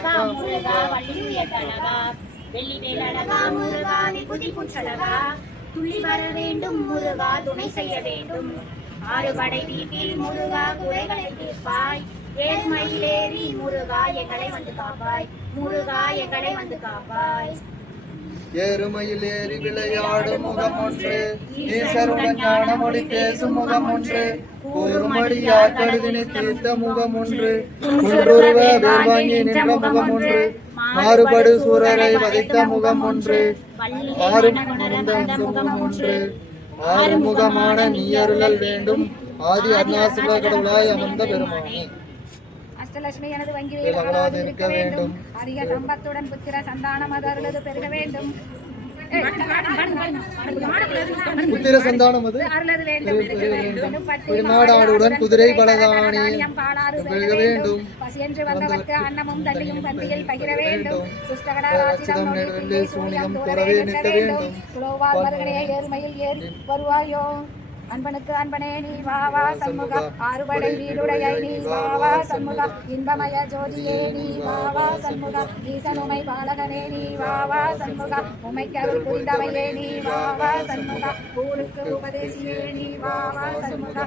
அழகா முருகா வள்ளியுயர் அழகா வெள்ளி வேல் அழகா முருகா விபுதி புற்றழகா துள்ளி வர வேண்டும் முருகா துணை செய்ய வேண்டும். ஆறுபடை வீட்டில் முருகா குறைகளை தீர்ப்பாய். ஏழ்மையிலேறி முருகா எங்களை வந்து காப்பாய். முருகா எங்களை வந்து காப்பாய். எருமையில் ஏறி விளையாடும் முகம் ஒன்று. ஈசருடன் ஞானமொழி பேசும் முகம் ஒன்று. கூறுமடியார் கருதினை தீர்த்த முகம் ஒன்று. குன்றுருவ வேல் வாங்கி நின்ற முகம் ஒன்று. மாறுபடு சூரரை வதைத்த முகம் ஒன்று. ஆறு முகம் ஒன்று. ஆறுமுகமான நீயருளல் வேண்டும். ஆதி அருணாசிவ கடவுளாய் அமர்ந்த பெருமானே. அஷ்டலட்சுமி எனது வங்கி விலகலாது இருக்க வேண்டும் அதிக சம்பத்துடன் புத்திர சந்தானம் அது அருளது பெருக வேண்டும் புத்திர சந்தானம் அது அருளது வேண்டும் வெளிநாடாடுடன் குதிரை பலதானி பெருக வேண்டும் பசியன்று வந்தவர்க்கு அன்னமும் தள்ளியும் பந்தியில் பகிர வேண்டும் ராட்சிதம் நெடுவெள்ளி சூனியம் துறவே நிற்க வேண்டும் துளோவார் மருகனைய ஏறுமையில் ஏறி வருவாயோ அன்பனுக்கு அன்பனே நீ வா வா சண்முக ஆறுபடை வீடுடைய நீ வா வா சண்முக இன்பமய ஜோதியே நீ வா வா சண்முக ஈசனுமை பாலகனே நீ வா வா சண்முக உமைக்கருள் புரிந்தவையே நீ வா வா சண்முக ஊருக்கு உபதேசியே நீ வா வா சண்முக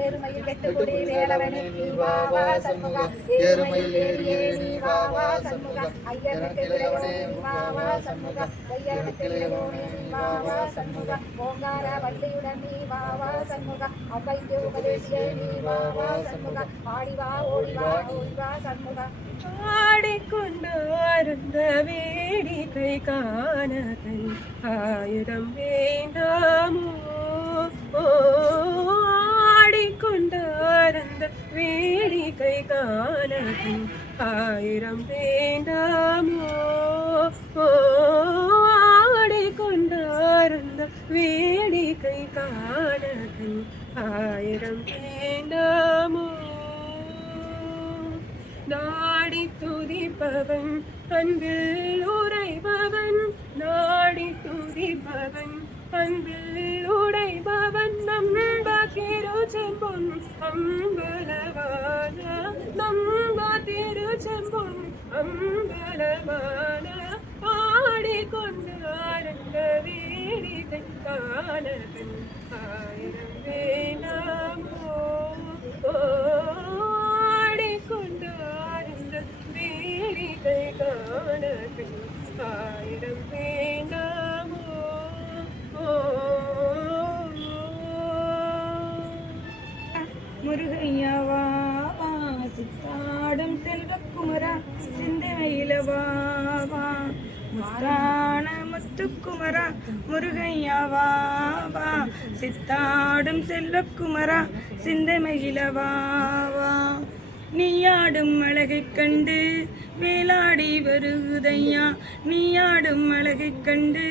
ஏறுமையில் எட்டுக்குடி வேலவனே நீ வா வா சண்முக ஏறுமையில் ஏறியே நீ வா வா சண்முக ஐயனுக்கு இளையவனே வா வா சண்முக ஐயனுக்கு இளையவனே வா வா சண்முக ஓங்கார வள்ளியுடன் நீ வா வா சண்முக அவ்வைக்கு உபதேசியே நீ வா வா சண்முக ஆடி வா ஓடி வா ஓடி வா சண்முக ஆடிக்கொண்டார்ந்த வேடிக்கை காணகன் ஆயிரம் வேண்டாமோ? ஓ, வேடிக்கை காணகன் ஆயிரம் வேண்டாமோ? ஓ, வேடிக்கை காண ஆயிரம் வேண்டாமோ? நாடி துதிப்பவன் அன்பில் உரைபவன் நாடி துதிப்பவன் அன்பில் உடைபவன் நம்ப திருச்செம்பொன் அம்பலவான? நம்ப திருச்செம்பொன் அம்பலவான? ஆடிக்கொண்டாரங்க வேடிக்கை காணவன் முருகையாவா சித்தாடும் செல்வக்குமரா சிந்தையிலவா முத்தான முத்துக்குமரா முருகையவா சித்தாடும் செல்லக்குமரா சிந்தை மகிழவாவா நீயாடும் அழகைக் கண்டு வேலாடி வருகுதையா. நீயாடும் அழகைக் கண்டு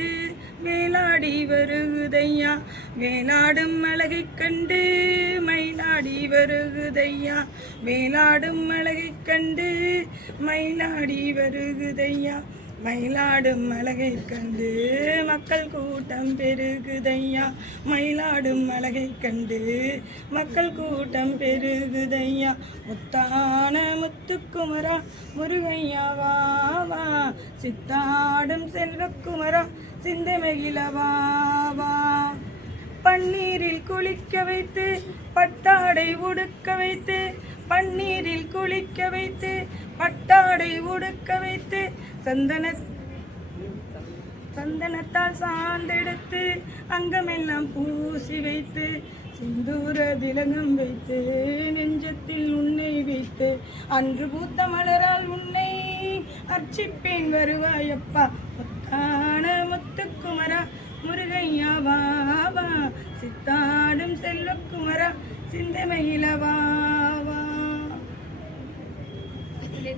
வேலாடி வருகுதையா. வேலாடும் அழகைக் கண்டு மயிலாடி வருகுதையா. வேலாடும் அழகைக் கண்டு மயிலாடி வருகுதையா. மயிலாடும் அழகை கண்டு மக்கள் கூட்டம் பெருகுதையா? மயிலாடும் அழகை கண்டு மக்கள் கூட்டம் பெருகுதையா? முத்தான முத்துக்குமரா முருகையா வா வா. சித்தாடும் செல்வக்குமரா சிந்தமகிழவாவா பன்னீரில் குளிக்க வைத்து பட்டாடை உடுக்க வைத்து பன்னீரில் குளிக்க வைத்து பட்டாடை உடுக்க வைத்து சந்தன சந்தனத்தால் சார்ந்தெடுத்து அங்கமெல்லாம் பூசி வைத்து சிந்தூர திலகம் வைத்து நெஞ்சத்தில் உன்னை வைத்து அன்று பூத்த மலரால் உன்னை அர்ச்சிப்பேன் வருவாயப்பா. முத்தான முத்துக்குமரா முருகையா வா வா. சித்தாடும் செல்வக்குமரா சிந்தமயில வா வா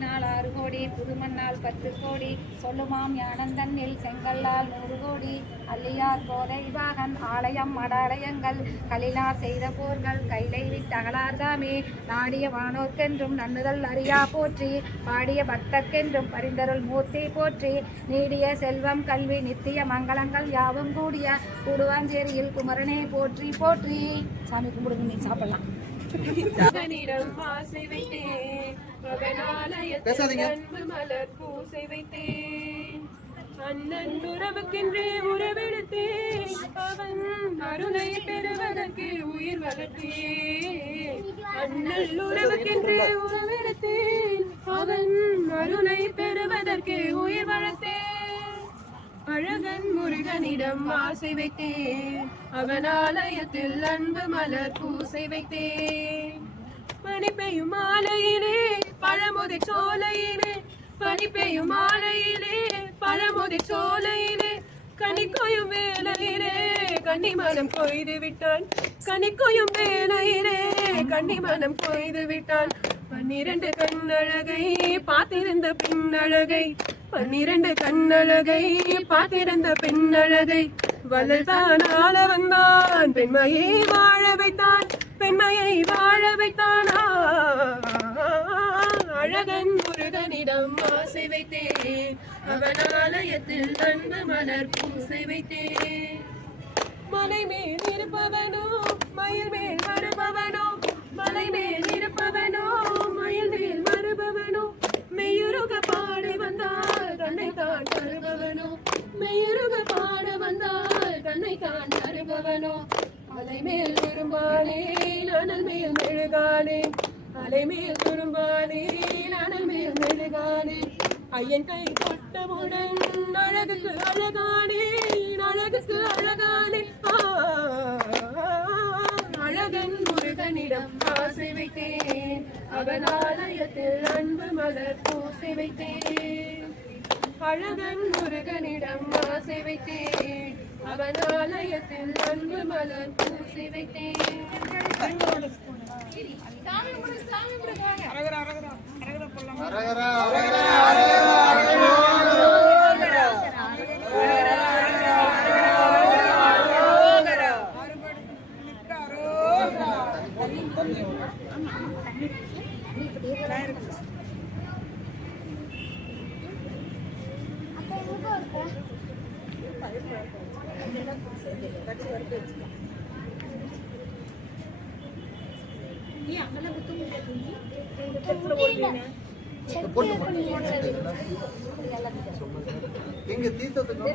நாள் ஆறு கோடி புதுமண்ணால் பத்து கோடி சொல்லுமாம் யானந்தன்னில் செங்கல்லால் நூறு கோடி. அல்லியார் போதை வாகன் ஆலயம் மடாலயங்கள் கலிலார் செய்த போர்கள் கைலை விட்டகலார்தாமே நாடிய வானோர்க்கென்றும் நன்னுதல் அறியா போற்றி பாடிய பக்தர்க்கென்றும் பரிந்தருள் மூர்த்தி போற்றி. நீடிய செல்வம் கல்வி நித்திய மங்களங்கள் யாவும் கூடிய கூடுவாஞ்சேரியில் குமரனே போற்றி போற்றி. சாமி கும்பிடுங்க நீ சாப்பிடலாம். பேசாதீங்க. அன்பு மலர் பூசை வைத்தேன். அண்ணன் உறவுக்கென்றே உறவெடுத்தேன். அவன் அருளை பெறுவதற்கு உயிர் வளர்த்தேன். அண்ணல் உறவுக்கென்றே உறவெடுத்தேன். அவன் அருளை பெறுவதற்கு உயிர் வளர்த்தேன். அழகன் முருகனிடம் ஆசை வைத்தேன். அவன் ஆலயத்தில் அன்பு மலர் பூசை வைத்தேன். பனி பெய்யும் மாலையிலே பழமுதை சோலையிலே பனி பெய்யும் மாலையிலே பழமுதை சோலையிலே கனி கொய்யும் வேலையிலே கன்னி மனம் கொய்து விட்டான். கனி கொய்யும் வேலையிலே கன்னி மனம் கொய்து விட்டான். பன்னிரண்டு கண்ணழகை பார்த்திருந்த பின்னழகை பன்னிரண்டு கண்ணழகை பார்த்திருந்த பெண்ணழகை வளர்த்தான் ஆள வந்தான். பெண்மையை வாழ வைத்தான் பெண்மையை வாழ வைத்தானா? அழகன் முருகனிடம் ஆசை வைத்தேன். அவன் ஆலயத்தில் அன்பு மலர் பூசை வைத்தேன். மலை மேல் இருப்பவனோ மயில் மேல் வருபவனோ மலை மேல் இருப்பவனோ மயில் மேல் வருபவனோ மெய்யுருக பாடி வந்தால் தன்னை தான் தருபவனோ மெய்யுருக பாட வந்தால் தன்னை தான் தருபவனோ. மலை மேல் விரும்பானே அனல் மேல் மெழுகானே அலைமேல் திரும்பானே அனல் மேல் மெழுகானே ஐயன் கை தொட்டவுடன் அழகுக்கு அழகானே அழகுக்கு அழகானே. அழகன் முருகனிடம் ஆசை வைத்தேன். அவன் ஆலயத்தில் அன்பு மலர் பூசி வைத்தேன். அழகன் முருகனிடம் ஆசை வைத்தேன். அவன் ஆலயத்தில் அன்பு மலர் பூசி வைத்தேன். That's what it is. எங்க தீர்த்தத்துக்கு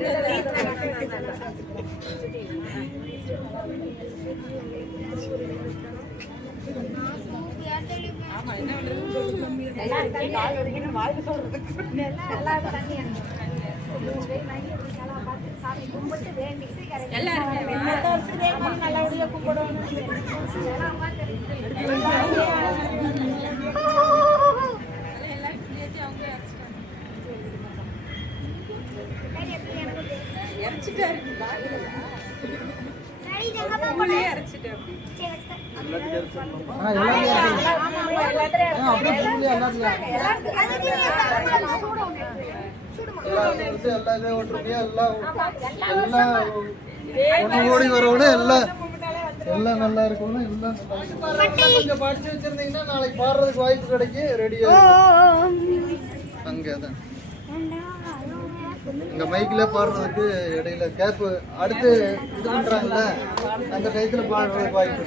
சாமி கும்பிட்டு வேண்டிட்டு ஆ, எல்லாம் எல்லா வரவனே எல்லாம் எல்லாம் நல்லா இருக்கணும் எல்லாம். கொஞ்சம் படிச்சு வச்சிருந்தீங்கன்னா நாளைக்கு பாடுறதுக்கு வாய்ப்பு கிடைக்கும் ரெடியா அங்கதான் இந்த மைக்ல பாடுறதுக்கு இடையில கேப் அடுத்து இது பண்றாங்கல்ல அந்த டயத்துல பாடுறதுக்கு வாய்ப்பு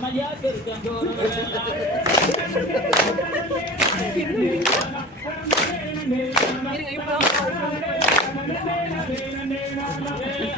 மரியாதை இருக்கோம் Thank you.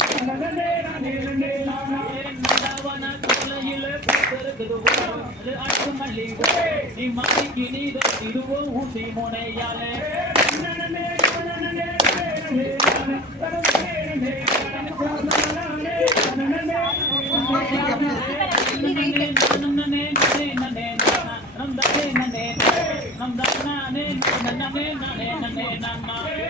மணிக்கு நீத திருவோ உன்னை முனையாலே நம் தானே நன்னே நன்னே நன்னே நன்னே நன்னே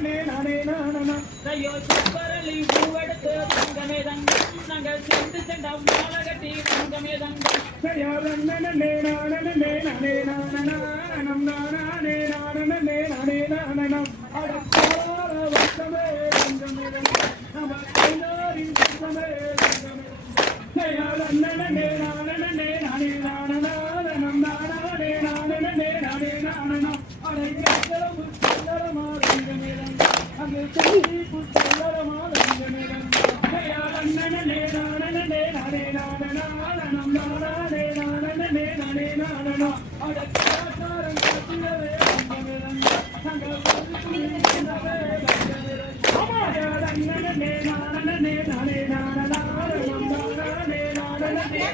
நானே நானே நானா கையோ செப்பரளி பூவெடுத்து தங்கமே தங்கம். நாங்கள் சென்று சென்றாம். மாலை கட்டி தங்கமே தங்கம். கையா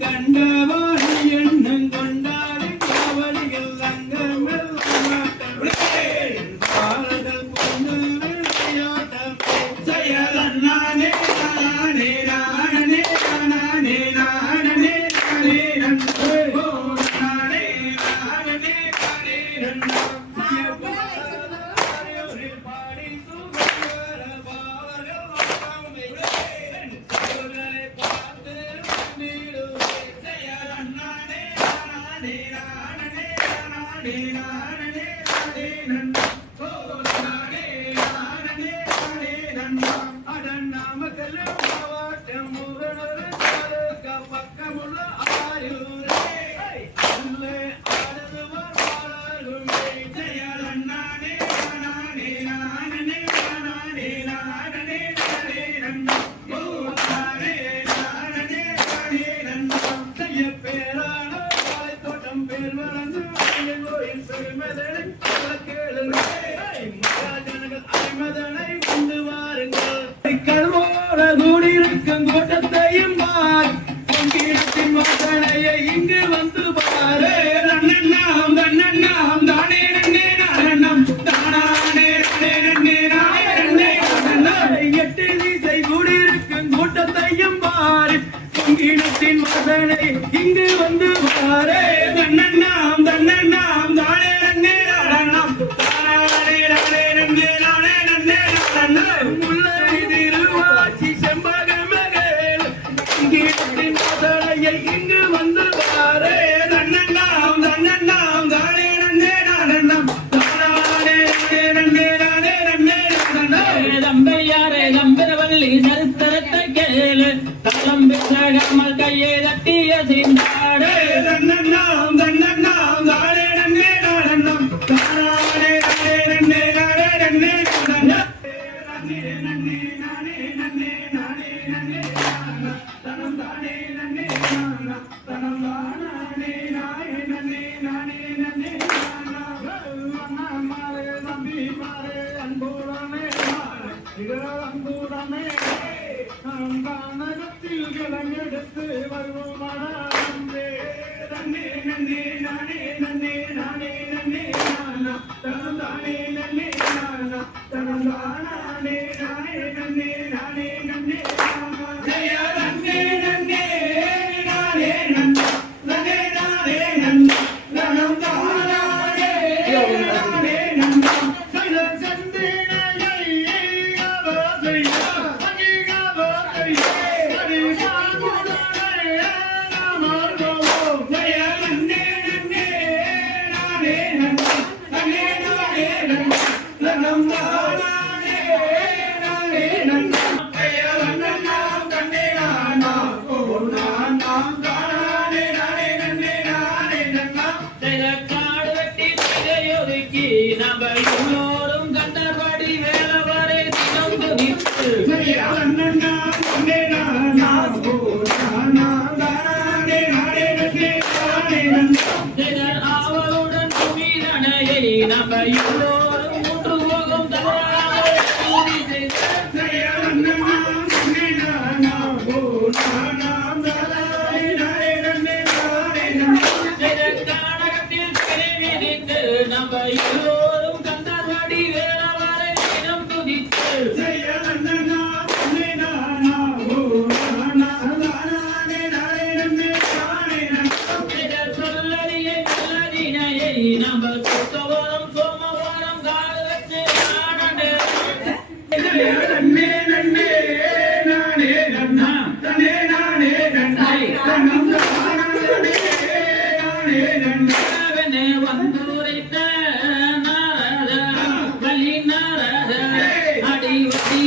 கண்டவா நன்னே நன்னே நன்னே நானண்ணம் நன்னே நன்னே நானே நன்னே would be